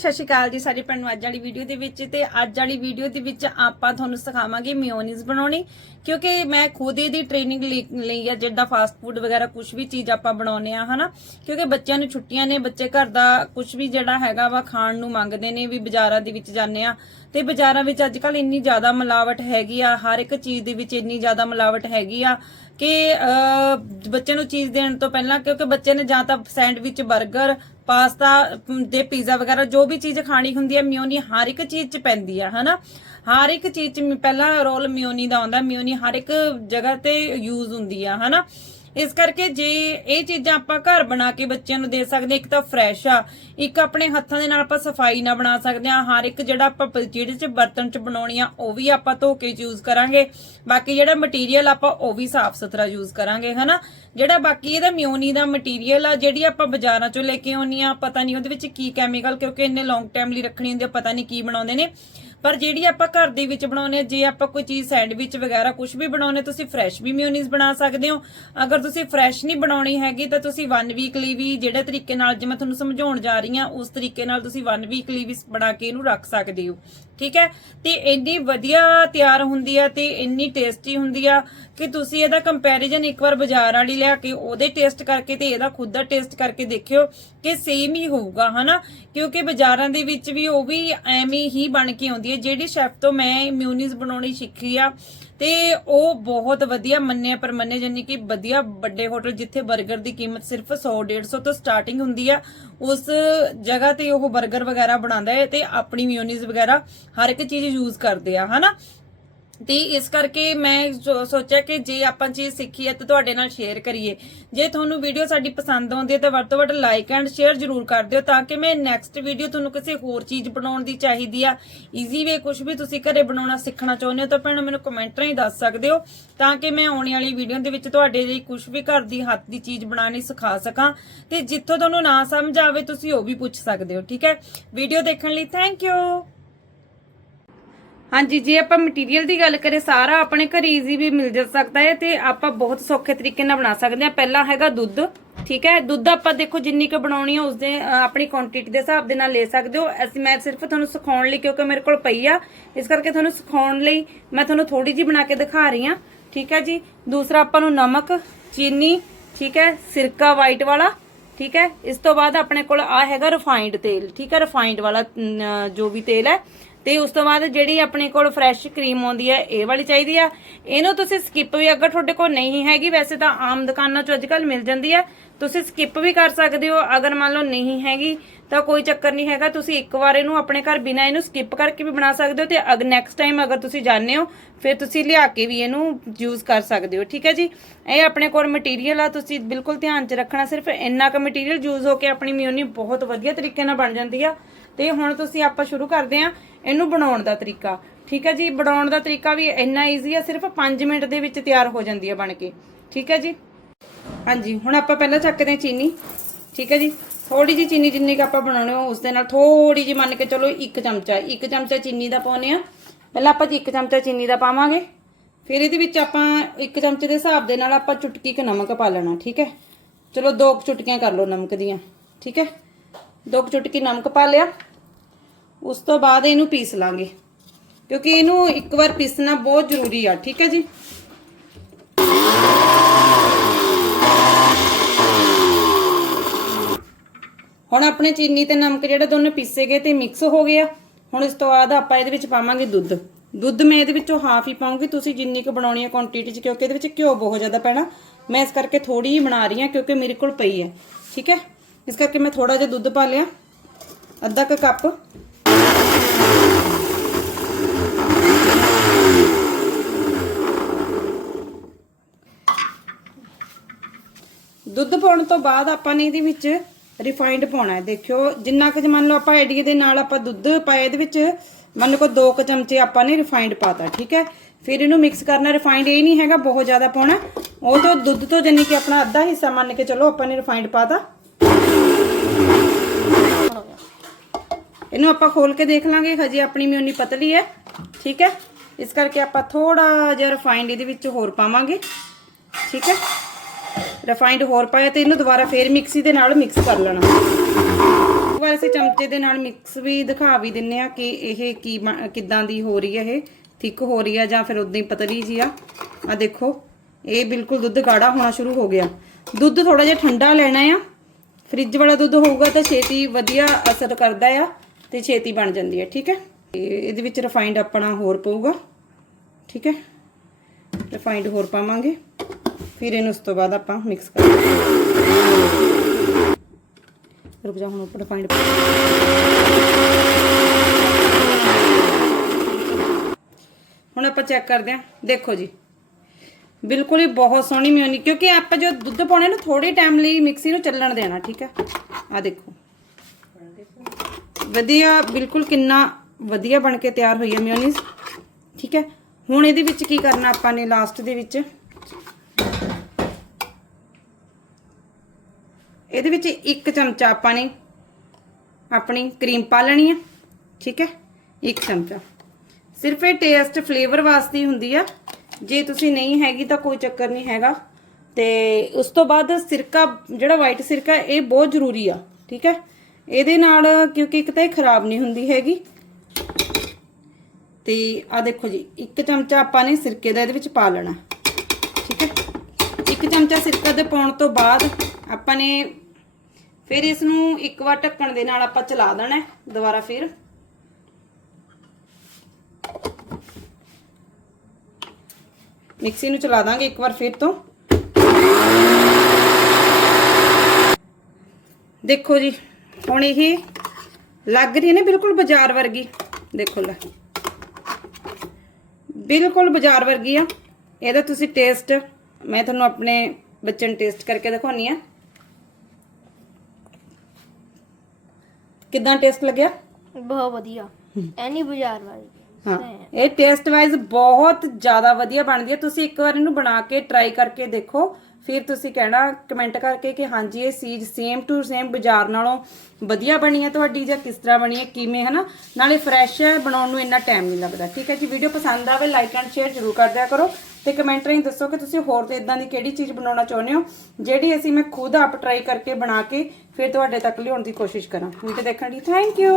ਸਤਿ ਸ਼੍ਰੀ ਅਕਾਲ ਜੀ ਸਾਡੀ ਭੈਣ ਨੂੰ ਅੱਜ ਵਾਲੀ ਵੀਡੀਓ ਦੇ ਵਿੱਚ ਤੇ ਅੱਜ ਵਾਲੀ ਵੀਡੀਓ ਦੇ ਵਿੱਚ ਆਪਾਂ ਤੁਹਾਨੂੰ ਸਿਖਾਵਾਂਗੇ ਮਿਓਨੀਜ਼ ਬਣਾਉਣੀ ਕਿਉਂਕਿ ਮੈਂ ਖੁਦ ਇਹਦੀ ਟ੍ਰੇਨਿੰਗ ਲਈ ਆ ਜਿੱਦਾਂ ਫਾਸਟ ਫੂਡ ਵਗੈਰਾ ਕੁਝ ਵੀ ਚੀਜ਼ ਆਪਾਂ ਬਣਾਉਨੇ ਆ ਹਨਾ? ਕਿਉਂਕਿ ਬੱਚਿਆਂ ਨੂੰ ਛੁੱਟੀਆਂ ਨੇ ਬੱਚੇ ਘਰ ਦਾ ਕੁਝ ਵੀ ਜਿਹੜਾ ਹੈਗਾ ਵਾ ਖਾਣ ਨੂੰ ਮੰਗਦੇ ਨੇ ਵੀ ਬਾਜ਼ਾਰਾਂ ਦੇ ਵਿੱਚ ਜਾਂਦੇ ਆ। ਤੇ ਬਾਜ਼ਾਰਾਂ ਵਿੱਚ ਅੱਜ ਕੱਲ ਇੰਨੀ ਜ਼ਿਆਦਾ ਮਿਲਾਵਟ ਹੈਗੀ ਆ ਹਰ ਇੱਕ ਚੀਜ਼ ਦੇ ਵਿੱਚ ਇੰਨੀ ਜ਼ਿਆਦਾ ਮਿਲਾਵਟ ਹੈਗੀ ਆ ਕਿ ਅਹ, ਬੱਚੇ ਨੂੰ ਚੀਜ਼ ਦੇਣ ਤੋਂ ਪਹਿਲਾਂ ਕਿਉਂਕਿ ਬੱਚੇ ਨੇ ਜਾਂ ਤਾਂ ਸੈਂਡਵਿਚ 버ਗਰ ਪਾਸਤਾ ਦੇ ਪੀਜ਼ਾ ਵਗੈਰਾ, ਜੋ ਵੀ ਚੀਜ਼ ਖਾਣੀ ਹੁੰਦੀ ਹੈ ਮਿਓਨੀ ਹਰ ਇੱਕ ਚੀਜ਼ 'ਚ ਪੈਂਦੀ ਆ, ਹਨਾ? ਹਰ ਇੱਕ ਚੀਜ਼ 'ਚ ਮ- ਪਹਿਲਾ ਰੋਲ ਮਿਓਨੀ ਦਾ ਆਉਂਦਾ ਮਿਓਨੀ ਹਰ ਇੱਕ ਜਗ੍ਹਾ ਤੇ ਯੂਜ਼ ਹੁੰਦੀ ਆ, ਹਨਾ? ਇਸ ਕਰਕੇ ਜੇ ਇਹ ਚੀਜ਼ਾਂ ਆਪਾਂ ਘਰ ਬਣਾ ਕੇ ਬੱਚਿਆਂ ਨੂੰ ਦੇ ਸਕਦੇ ਇੱਕ ਤਾਂ ਫਰੈਸ਼ ਆ, ਇੱਕ ਆਪਣੇ ਹੱਥਾਂ ਦੇ ਨਾਲ ਆਪਾਂ ਸਫ਼ਾਈ ਨਾਲ ਬਣਾ ਸਕਦੇ ਆ ਹਰ ਇੱਕ ਜਿਹੜਾ ਆਪਾਂ ਜਿਹੜੇ ਚ ਬਰਤਨ ਚ ਬਣਾਉਣੀ ਆ, ਉਹ ਵੀ ਆਪਾਂ ਧੋ ਕੇ ਯੂਜ਼ ਕਰਾਂਗੇ। ਬਾਕੀ ਜਿਹੜਾ ਮਟੀਰੀਅਲ ਆਪਾਂ ਉਹ ਵੀ ਸਾਫ਼ ਸੁਥਰਾ ਯੂਜ਼ ਕਰਾਂਗੇ, ਹਨਾ? ਜਿਹੜਾ ਬਾਕੀ ਇਹਦਾ ਮਿਉਨੀ ਦਾ ਮਟੀਰੀਅਲ ਆ, ਜਿਹੜੀ ਆਪਾਂ ਬਾਜ਼ਾਰਾਂ ਚੋਂ ਲੈ ਕੇ ਆਉਣੀ ਆ ਪਤਾ ਨਹੀਂ ਉਹਦੇ ਵਿੱਚ ਕੀ ਕੈਮੀਕਲ ਕਿਉਂਕਿ ਇੰਨੇ ਲੌਂਗ ਟਾਈਮ ਲਈ ਰੱਖਣੀ ਹੁੰਦੀ ਆ, ਪਤਾ ਨਹੀਂ ਕੀ ਬਣਾਉਂਦੇ ਨੇ। ਪਰ ਜਿਹੜੀ ਆਪਾਂ ਘਰ ਦੇ ਵਿੱਚ ਬਣਾਉਨੇ ਆ ਜੇ ਆਪਾਂ ਕੋਈ ਚੀਜ਼ ਸੈਂਡਵਿਚ ਵਗੈਰਾ ਕੁਝ ਵੀ ਬਣਾਉਨੇ ਤੁਸੀਂ ਫਰੈਸ਼ ਵੀ ਮਿਓਨੀਜ਼ ਬਣਾ ਸਕਦੇ ਹੋ। ਅਗਰ ਤੁਸੀਂ ਫਰੈਸ਼ ਨਹੀਂ ਬਣਾਉਣੀ ਹੈਗੀ, ਤਾਂ ਤੁਸੀਂ 1 ਵੀਕ ਲਈ ਵੀ ਜਿਹੜੇ ਤਰੀਕੇ ਨਾਲ, ਜੇ ਮੈਂ ਤੁਹਾਨੂੰ ਸਮਝਾਉਣ ਜਾ ਰਹੀ ਹਾਂ, ਉਸ ਤਰੀਕੇ ਨਾਲ ਤੁਸੀਂ 1 ਵੀਕ ਲਈ ਵੀ ਬਣਾ ਕੇ ਇਹਨੂੰ ਰੱਖ ਸਕਦੇ ਹੋ। ਠੀਕ ਹੈ? ਤੇ ਇੰਨੀ ਵਧੀਆ ਤਿਆਰ ਹੁੰਦੀ ਆ ਤੇ ਇੰਨੀ ਟੇਸਟੀ ਹੁੰਦੀ ਆ ਕਿ ਤੁਸੀਂ ਇਹਦਾ ਕੰਪੈਰੀਜ਼ਨ ਇੱਕ ਵਾਰ ਬਾਜ਼ਾਰ ਵਾਲੀ ਲਿਆ ਕੇ ਉਹਦੇ ਟੇਸਟ ਕਰਕੇ ਤੇ ਇਹਦਾ ਖੁਦ ਦਾ ਟੇਸਟ ਕਰਕੇ ਦੇਖਿਓ ਕਿ ਸੇਮ ਹੀ ਹੋਊਗਾ, ਹਨਾ? ਕਿਉਂਕਿ ਬਾਜ਼ਾਰਾਂ ਦੇ ਵਿੱਚ ਵੀ ਉਹ ਵੀ ਐਵੇਂ ਹੀ ਬਣ ਕੇ ਆਉਂਦੀ ਹੈ। ਜਿਹੜੀ ਸ਼ੈਫ ਤੋਂ ਮੈਂ ਮਿਊਨੀਜ਼ ਬਣਾਉਣੀ ਸਿੱਖੀ ਆ ਤੇ ਉਹ ਬਹੁਤ ਵਧੀਆ ਮੰਨਿਆ ਪਰ ਜਾਨੀ ਕਿ ਵਧੀਆ ਵੱਡੇ ਹੋਟਲ ਜਿੱਥੇ 버ਗਰ ਦੀ ਕੀਮਤ ਸਿਰਫ 100 150 ਤੋਂ ਸਟਾਰਟਿੰਗ ਹੁੰਦੀ ਆ, ਉਸ ਜਗ੍ਹਾ ਤੇ ਉਹ 버ਗਰ ਵਗੈਰਾ ਬਣਾਉਂਦਾ ਹੈ ਤੇ ਆਪਣੀ ਮਿਊਨੀਜ਼ ਵਗੈਰਾ ਹਰ ਇੱਕ ਚੀਜ਼ ਯੂਜ਼ ਕਰਦੇ ਆ, ਹਨਾ? ਤੇ ਇਸ ਕਰਕੇ ਮੈਂ ਸੋਚਿਆ ਕਿ ਜੇ ਆਪਾਂ ਚੀਜ਼ ਸਿੱਖੀ ਹੈ ਤਾਂ ਤੁਹਾਡੇ ਨਾਲ ਸ਼ੇਅਰ ਕਰੀਏ। ਜੇ ਤੁਹਾਨੂੰ ਵੀਡੀਓ ਸਾਡੀ ਪਸੰਦ ਆਉਂਦੀ ਹੈ ਤਾਂ ਵੱਧ ਤੋਂ ਵੱਧ ਲਾਈਕ ਐਂਡ ਸ਼ੇਅਰ ਜ਼ਰੂਰ ਕਰ ਦਿਓ ਤਾਂ ਕਿ ਮੈਂ ਨੈਕਸਟ ਵੀਡੀਓ ਤੁਹਾਨੂੰ ਕਿਸੇ ਹੋਰ ਚੀਜ਼ ਬਣਾਉਣ ਦੀ ਚਾਹੀਦੀ ਆ। ਈਜ਼ੀ ਵੇ ਕੁਝ ਵੀ ਤੁਸੀਂ ਘਰੇ ਬਣਾਉਣਾ ਸਿੱਖਣਾ ਚਾਹੁੰਦੇ ਹੋ ਤਾਂ ਭੈਣੋ ਮੈਨੂੰ ਕਮੈਂਟ ਰਾਹੀਂ ਦੱਸ ਸਕਦੇ ਹੋ ਤਾਂ ਕਿ ਮੈਂ ਆਉਣ ਵਾਲੀ ਵੀਡੀਓ ਦੇ ਵਿੱਚ ਤੁਹਾਡੇ ਲਈ ਕੁਝ ਵੀ ਘਰ ਦੀ ਹੱਥ ਦੀ ਚੀਜ਼ ਬਣਾਉਣੀ ਸਿਖਾ ਸਕਾਂ। ਤੇ ਜਿੱਥੋਂ ਤੁਹਾਨੂੰ ਨਾ ਸਮਝ ਆਵੇ ਤੁਸੀਂ ਉਹ ਵੀ ਪੁੱਛ ਸਕਦੇ ਹੋ, ਠੀਕ ਹੈ? ਵੀਡੀਓ ਦੇਖਣ ਲਈ ਥੈਂਕ ਯੂ ਹਾਂਜੀ ਜੇ ਆਪਾਂ ਮਟੀਰੀਅਲ ਦੀ ਗੱਲ ਕਰੇ ਸਾਰਾ ਆਪਣੇ ਘਰ ਈਜ਼ੀ ਵੀ ਮਿਲ ਜਾ ਸਕਦਾ ਹੈ ਤੇ ਆਪਾਂ ਬਹੁਤ ਸੌਖੇ ਤਰੀਕੇ ਨਾਲ ਬਣਾ ਸਕਦੇ ਹਾਂ। ਪਹਿਲਾ ਹੈਗਾ ਦੁੱਧ ਠੀਕ ਹੈ? ਦੁੱਧ ਆਪਾਂ ਦੇਖੋ ਜਿੰਨੀ ਕੁ ਬਣਾਉਣੀ ਹੈ ਉਸਦੇ ਅ, ਆਪਣੀ ਕੁਆਂਟੀਟੀ ਦੇ ਹਿਸਾਬ ਦੇ ਨਾਲ ਲੈ ਸਕਦੇ ਹੋ। ਅਸੀਂ ਮੈਂ ਸਿਰਫ ਤੁਹਾਨੂੰ ਸਿਖਾਉਣ ਲਈ ਕਿਉਂਕਿ ਮੇਰੇ ਕੋਲ ਪਈ ਆ ਇਸ ਕਰਕੇ ਤੁਹਾਨੂੰ ਸਿਖਾਉਣ ਲਈ ਮੈਂ ਤੁਹਾਨੂੰ ਥੋੜੀ ਜੀ ਬਣਾ ਕੇ ਦਿਖਾ ਰਹੀ ਹਾਂ। ਠੀਕ ਹੈ ਜੀ? ਦੂਸਰਾ ਆਪਾਂ ਨੂੰ ਨਮਕ ਚੀਨੀ ਠੀਕ ਹੈ? ਸਿਰਕਾ ਵਾਈਟ ਵਾਲਾ ਠੀਕ ਹੈ? ਇਸ ਤੋਂ ਬਾਅਦ ਆਪਣੇ ਕੋਲ ਆ ਹੈਗਾ ਰਿਫਾਈਨਡ ਤੇਲ ਠੀਕ ਹੈ? ਰਿਫਾਈਨਡ ਵਾਲਾ ਜੋ ਵੀ ਤੇਲ ਹੈ ਤੇ ਉਸ ਤੋਂ ਬਾਅਦ ਜਿਹੜੀ ਆਪਣੇ ਕੋਲ ਫਰੈਸ਼ ਕਰੀਮ ਆਉਂਦੀ ਹੈ, ਇਹ ਵਾਲੀ ਚਾਹੀਦੀ ਆ। ਇਹਨੂੰ ਤੁਸੀਂ ਸਕਿਪ ਵੀ ਅਗਰ ਤੁਹਾਡੇ ਕੋਲ ਨਹੀਂ ਹੈਗੀ, ਵੈਸੇ ਤਾਂ ਆਮ ਦੁਕਾਨਾਂ 'ਚੋਂ ਅੱਜਕੱਲ ਮਿਲ ਜਾਂਦੀ ਆ। ਤੁਸੀਂ ਸਕਿਪ ਵੀ ਕਰ ਸਕਦੇ ਹੋ, ਅਗਰ ਮੰਨ ਲਓ ਨਹੀਂ ਹੈਗੀ, ਤਾਂ ਕੋਈ ਚੱਕਰ ਨਹੀਂ ਹੈਗਾ। ਤੁਸੀਂ ਇੱਕ ਵਾਰ ਇਹਨੂੰ ਆਪਣੇ ਘਰ ਬਿਨਾ ਇਹਨੂੰ ਸਕਿਪ ਕਰਕੇ ਵੀ ਬਣਾ ਸਕਦੇ ਹੋ ਤੇ ਅਗ ਨੈਕਸਟ ਟਾਈਮ ਅਗਰ ਤੁਸੀਂ ਜਾਣਦੇ ਹੋ, ਫਿਰ ਤੁਸੀਂ ਲਿਆ ਕੇ ਵੀ ਇਹਨੂੰ ਯੂਜ਼ ਕਰ ਸਕਦੇ ਹੋ, ਠੀਕ ਹੈ ਜੀ? ਇਹ ਆਪਣੇ ਕੋਲ ਮਟੀਰੀਅਲ ਆ, ਤੁਸੀਂ ਬਿਲਕੁਲ ਧਿਆਨ 'ਚ ਰੱਖਣਾ, ਸਿਰਫ ਇੰਨਾ ਕੁ ਮਟੀਰੀਅਲ ਯੂਜ਼ ਹੋ ਕੇ ਆਪਣੀ ਮਿਊਨੀ ਬਹੁਤ ਵਧੀਆ ਤਰੀਕੇ ਨਾਲ ਬਣ ਜਾਂਦੀ ਆ। ਤੇ ਹੁਣ ਤੁਸੀਂ ਆਪਾਂ ਸ਼ੁਰੂ ਕਰਦੇ ਆ ਇਹਨੂੰ ਬਣਾਉਣ ਦਾ ਤਰੀਕਾ। ਠੀਕ ਹੈ ਜੀ? ਬਣਾਉਣ ਦਾ ਤਰੀਕਾ ਵੀ ਇੰਨਾ ਈਜ਼ੀ ਆ, ਸਿਰਫ 5 ਮਿੰਟ ਦੇ ਵਿੱਚ ਤਿਆਰ ਹੋ ਜਾਂਦੀ ਆ ਬਣ ਕੇ। ਠੀਕ ਹੈ ਜੀ? ਹਾਂਜੀ, ਹੁਣ ਆਪਾਂ ਪਹਿਲਾਂ ਚੱਕਦੇ ਹਾਂ ਚੀਨੀ। ਠੀਕ ਹੈ ਜੀ? ਥੋੜੀ ਜੀ ਚੀਨੀ ਜਿੰਨੀ ਕਿ ਆਪਾਂ ਬਣਾਉਣੇ ਹੋ ਉਸ ਦੇ ਨਾਲ ਥੋੜੀ ਜੀ ਮੰਨ ਕੇ ਚਲੋ ਇੱਕ ਚਮਚਾ ਇੱਕ ਚਮਚਾ ਚੀਨੀ ਦਾ ਪਾਉਨੇ ਆ ਪਹਿਲਾਂ ਆਪਾਂ ਜੀ ਇੱਕ ਚਮਚਾ ਚੀਨੀ ਦਾ ਪਾਵਾਂਗੇ। ਫਿਰ ਇਹਦੇ ਵਿੱਚ ਆਪਾਂ ਇੱਕ ਚਮਚੇ ਦੇ ਹਿਸਾਬ ਦੇ ਨਾਲ ਆਪਾਂ ਚੁਟਕੀ ਕ ਨਮਕ ਪਾ ਲੈਣਾ, ਠੀਕ ਹੈ? ਚਲੋ ਦੋ ਚੁਟਕੀਆਂ ਕਰ ਲਓ ਨਮਕ ਦੀਆਂ। ਠੀਕ ਹੈ? ਦੋ ਚੁਟਕੀ ਨਮਕ ਪਾ ਲਿਆ। ਉਸ ਤੋਂ ਬਾਅਦ ਇਹਨੂੰ ਪੀਸ ਲਾਂਗੇ। ਕਿਉਂਕਿ ਇਹਨੂੰ ਇੱਕ ਵਾਰ ਪੀਸਣਾ ਬਹੁਤ ਜ਼ਰੂਰੀ ਆ, ਠੀਕ ਹੈ ਜੀ? ਹੁਣ ਆਪਣੇ ਚੀਨੀ ਤੇ ਨਮਕ ਜਿਹੜਾ ਦੋਨੇ ਪੀਸੇ ਗਏ ਤੇ ਮਿਕਸ ਹੋ ਗਿਆ ਹੁਣ ਇਸ ਤੋਂ ਬਾਅਦ ਆਪਾਂ ਇਹਦੇ ਵਿੱਚ ਪਾਵਾਂਗੇ ਦੁੱਧ। ਦੁੱਧ ਮੈਂ ਇਹਦੇ ਵਿੱਚੋਂ ਹਾਫ ਹੀ ਪਾਉਂਗੀ। ਤੁਸੀਂ ਜਿੰਨੀ ਕੁ ਬਣਾਉਣੀ ਹੈ ਕੁਆਂਟੀਟੀ 'ਚ, ਕਿਉਂਕਿ ਇਹਦੇ ਵਿੱਚ ਘਿਓ ਬਹੁਤ ਜ਼ਿਆਦਾ ਪੈਣਾ। ਮੈਂ ਇਸ ਕਰਕੇ ਥੋੜੀ ਹੀ ਬਣਾ ਰਹੀ ਹਾਂ, ਕਿਉਂਕਿ ਮੇਰੇ ਕੋਲ ਪਈ ਹੈ। ਠੀਕ ਹੈ? ਇਸ ਕਰਕੇ ਮੈਂ ਥੋੜਾ ਜਿਹਾ ਦੁੱਧ ਪਾ ਲਿਆ, ਅੱਧਾ ਕੁ ਕੱਪ। ਦੁੱਧ ਪਾਉਣ ਤੋਂ ਬਾਅਦ ਆਪਾਂ ਨੇ ਇਹਦੇ ਵਿੱਚ ਰਿਫਾਈਨਡ ਪਾਉਣਾ ਹੈ। ਦੇਖਿਓ, ਜਿੰਨਾ ਕੁ ਮੰਨ ਲਓ ਆਪਾਂ ਆਈਡੀਆ ਦੇ ਨਾਲ ਆਪਾਂ ਦੁੱਧ ਪਾਇਆ, ਇਹਦੇ ਵਿੱਚ ਮੰਨ ਲਓ ਦੋ ਕੁ ਚਮਚੇ ਆਪਾਂ ਨੇ ਰਿਫਾਈਨਡ ਪਾਤਾ, ਠੀਕ ਹੈ? ਫਿਰ ਇਹਨੂੰ ਮਿਕਸ ਕਰਨਾ ਰਿਫਾਈਨਡ ਇਹ ਨਹੀਂ ਹੈਗਾ, ਬਹੁਤ ਜ਼ਿਆਦਾ ਪਾਉਣਾ। ਉਹ ਤੋਂ ਦੁੱਧ ਤੋਂ ਜੰਨੀ ਕਿ ਆਪਣਾ ਅੱਧਾ ਹਿੱਸਾ ਮੰਨ ਕੇ ਚਲੋ ਆਪਾਂ ਨੇ ਰਿਫਾਈਨਡ ਪਾਤਾ। ਇਹਨੂੰ ਆਪਾਂ ਖੋਲ ਕੇ ਦੇਖ ਲਾਂਗੇ, ਹਜੇ ਆਪਣੀ ਮਿਉਨੀ ਪਤਲੀ ਹੈ, ਠੀਕ ਹੈ? ਇਸ ਕਰਕੇ ਆਪਾਂ ਥੋੜਾ ਜਿਹਾ ਰਿਫਾਈਨਡ ਇਹਦੇ ਵਿੱਚ ਹੋਰ ਪਾਵਾਂਗੇ, ਠੀਕ ਹੈ? ਰਿਫਾਈਨਡ ਹੋਰ ਪਾਇਆ ਤੇ ਇਹਨੂੰ ਦੁਬਾਰਾ ਫੇਰ ਮਿਕਸੀ ਦੇ ਨਾਲ ਮਿਕਸ ਕਰ ਲੈਣਾ। ਇੱਕ ਵਾਰ ਅਸੀਂ ਚਮਚੇ ਦੇ ਨਾਲ ਮਿਕਸ ਵੀ ਦਿਖਾ ਵੀ ਦਿੰਨੇ ਆ ਕਿ ਇਹ ਕੀ ਬਣ- ਦੀ ਹੋ ਰਹੀ ਹੈ ਇਹ ਥਿੱਕ ਹੋ ਰਹੀ ਆ ਜਾਂ ਫਿਰ ਉਦਾਂ ਹੀ ਪਤਲੀ ਜੀ ਆ। ਆ ਦੇਖੋ, ਇਹ ਬਿਲਕੁਲ ਦੁੱਧ ਗਾੜਾ ਹੋਣਾ ਸ਼ੁਰੂ ਹੋ ਗਿਆ। ਦੁੱਧ ਥੋੜਾ ਜਿਹਾ ਠੰਡਾ ਲੈਣਾ ਆ। ਫ੍ਰਿਜ ਵਾਲਾ ਦੁੱਧ ਹੋਊਗਾ ਤਾਂ ਛੇਤੀ ਵਧੀਆ ਅਸਰ ਕਰਦਾ ਆ ਤੇ ਛੇਤੀ ਬਣ ਜਾਂਦੀ ਹੈ ਠੀਕ ਹੈ? ਤੇ ਇਹਦੇ ਵਿੱਚ ਰਿਫਾਈਂਡ ਆਪਣਾ ਹੋਰ ਪਊਗਾ, ਠੀਕ ਹੈ? ਰਿਫਾਈਂਡ ਹੋਰ ਪਾਵਾਂਗੇ, ਫਿਰ ਇਹਨੂੰ ਉਸ ਤੋਂ ਬਾਅਦ ਆਪਾਂ ਮਿਕਸ ਕਰਾਂਗੇ ਰੁਕ ਜਾ, ਹੁਣ ਉੱਪਰ ਰਿਫਾਈਂਡ ਹੁਣ ਆਪਾਂ ਚੈੱਕ ਕਰਦੇ ਹਾਂ। ਦੇਖੋ ਜੀ ਬਿਲਕੁਲ ਹੀ ਬਹੁਤ ਸੋਹਣੀ ਮਿਓਨੀ, ਕਿਉਂਕਿ ਆਪਾਂ ਜੋ ਦੁੱਧ ਪਾਉਣੇ ਨਾ ਥੋੜੇ ਟਾਈਮ ਲਈ ਮਿਕਸੀ ਨੂੰ ਚੱਲਣ ਦੇਣਾ, ਠੀਕ ਹੈ? ਆ ਦੇਖੋ। ਵਧੀਆ, ਬਿਲਕੁਲ ਕਿੰਨਾ ਵਧੀਆ ਬਣ ਕੇ ਤਿਆਰ ਹੋਈ ਹੈ ਮਿਓਨੀਜ਼, ਠੀਕ ਹੈ? ਹੁਣ ਇਹਦੇ ਵਿੱਚ ਕੀ ਕਰਨਾ ਆਪਾਂ ਨੇ ਲਾਸਟ ਦੇ ਵਿੱਚ? ਇਹਦੇ ਵਿੱਚ ਇੱਕ ਚਮਚਾ ਆਪਾਂ ਨੇ ਆਪਣੀ ਕਰੀਮ ਪਾ ਲੈਣੀ ਹੈ, ਠੀਕ ਹੈ? ਇੱਕ ਚਮਚਾ। ਸਿਰਫ ਇਹ ਟੇਸਟ ਫਲੇਵਰ ਵਾਸਤੇ ਹੁੰਦੀ ਆ। ਜੇ ਤੁਸੀਂ ਨਹੀਂ ਹੈਗੀ ਤਾਂ ਕੋਈ ਚੱਕਰ ਨਹੀਂ ਹੈਗਾ। ਤੇ ਉਸ ਤੋਂ ਬਾਅਦ ਸਿਰਕਾ, ਜਿਹੜਾ ਵਾਈਟ ਸਿਰਕਾ, ਇਹ ਬਹੁਤ ਜ਼ਰੂਰੀ ਆ, ਠੀਕ ਹੈ? ਇਹਦੇ ਨਾਲ ਕਿਉਂਕਿ ਇੱਕ ਤਾਂ ਇਹ ਖਰਾਬ ਨਹੀਂ ਹੁੰਦੀ ਹੈਗੀ। ਤੇ ਆ ਦੇਖੋ ਜੀ, ਇੱਕ ਚਮਚਾ ਆਪਾਂ ਨੇ ਸਿਰਕੇ ਦਾ ਇਹਦੇ ਵਿੱਚ ਪਾ ਲੈਣਾ, ਠੀਕ ਹੈ? ਇੱਕ ਚਮਚਾ ਸਿਰਕਾ ਦੇ ਪਾਉਣ ਤੋਂ ਬਾਅਦ ਆਪਾਂ ਨੇ ਫਿਰ ਇਸ ਨੂੰ ਇੱਕ ਵਾਰ ਢੱਕਣ ਦੇ ਨਾਲ ਆਪਾਂ ਚਲਾ ਦੇਣਾ ਦੁਬਾਰਾ ਫਿਰ। ਮਿਕਸੀ ਨੂੰ ਚਲਾ ਦਾਂਗੇ ਇੱਕ ਵਾਰ ਫਿਰ ਤੋਂ। ਦੇਖੋ ਜੀ, ਹੁਣ ਇਹ ਲੱਗ ਰਹੀ ਹੈ ਨਾ ਬਿਲਕੁਲ ਬਾਜ਼ਾਰ ਵਰਗੀ। ਦੇਖੋ ਲੈ। ਬਿਲਕੁਲ ਬਾਜ਼ਾਰ ਵਰਗੀ ਆ। ਇਹਦਾ ਤੁਸੀਂ ਟੇਸਟ ਮੈਂ ਤੁਹਾਨੂੰ ਆਪਣੇ ਬੱਚੇ ਨੂੰ ਟੇਸਟ ਕਰਕੇ ਦਿਖਾਉਣੀ ਆ। ਕਿਦਾਂ ਟੇਸਟ ਲੱਗਿਆ? ਬਹੁਤ ਵਧੀਆ। ਐਨੀ ਬਾਜ਼ਾਰ ਵਾਲੀ। ਹਾਂ। ਇਹ ਟੇਸਟ ਵਾਈਜ਼ ਬਹੁਤ ਜ਼ਿਆਦਾ ਵਧੀਆ ਬਣਦੀ ਹੈ। ਤੁਸੀਂ ਇੱਕ ਵਾਰ ਇਹਨੂੰ ਬਣਾ ਕੇ ਟਰਾਈ ਕਰਕੇ ਦੇਖੋ। ਫਿਰ ਤੁਸੀਂ ਕਹਿਣਾ ਕਮੈਂਟ ਕਰਕੇ ਕਿ ਹਾਂਜੀ ਇਹ ਚੀਜ਼ ਸੇਮ ਟੂ ਸੇਮ ਬਾਜ਼ਾਰ ਨਾਲੋਂ ਵਧੀਆ ਬਣੀ ਹੈ ਤੁਹਾਡੀ ਜਾਂ ਕਿਸ ਤਰ੍ਹਾਂ ਬਣੀ ਹੈ ਕਿਵੇਂ ਹੈ ਨਾ ਨਾਲੇ ਫਰੈਸ਼ ਹੈ ਬਣਾਉਣ ਨੂੰ ਇੰਨਾ ਟਾਈਮ ਨਹੀਂ ਲੱਗਦਾ। ਠੀਕ ਹੈ ਜੀ? ਵੀਡੀਓ ਪਸੰਦ ਆਵੇ ਲਾਈਕ ਐਂਡ ਸ਼ੇਅਰ ਜ਼ਰੂਰ ਕਰ ਦਿਆ ਕਰੋ। ਤੇ ਕਮੈਂਟ ਰਾਹੀਂ ਦੱਸੋ ਕਿ ਤੁਸੀਂ ਹੋਰ ਤੇ ਇਦਾਂ ਦੀ ਕਿਹੜੀ ਚੀਜ਼ ਬਣਾਉਣਾ ਚਾਹੁੰਦੇ ਹੋ ਜਿਹੜੀ ਅਸੀਂ ਮੈਂ ਖੁਦ ਆਪ ਟਰਾਈ ਕਰਕੇ ਬਣਾ ਕੇ ਫਿਰ ਤੁਹਾਡੇ ਤੱਕ ਲਿਆਉਣ ਦੀ ਕੋਸ਼ਿਸ਼ ਕਰਾਂ। ਵੀਡੀਓ ਦੇਖਣ ਲਈ ਥੈਂਕ ਯੂ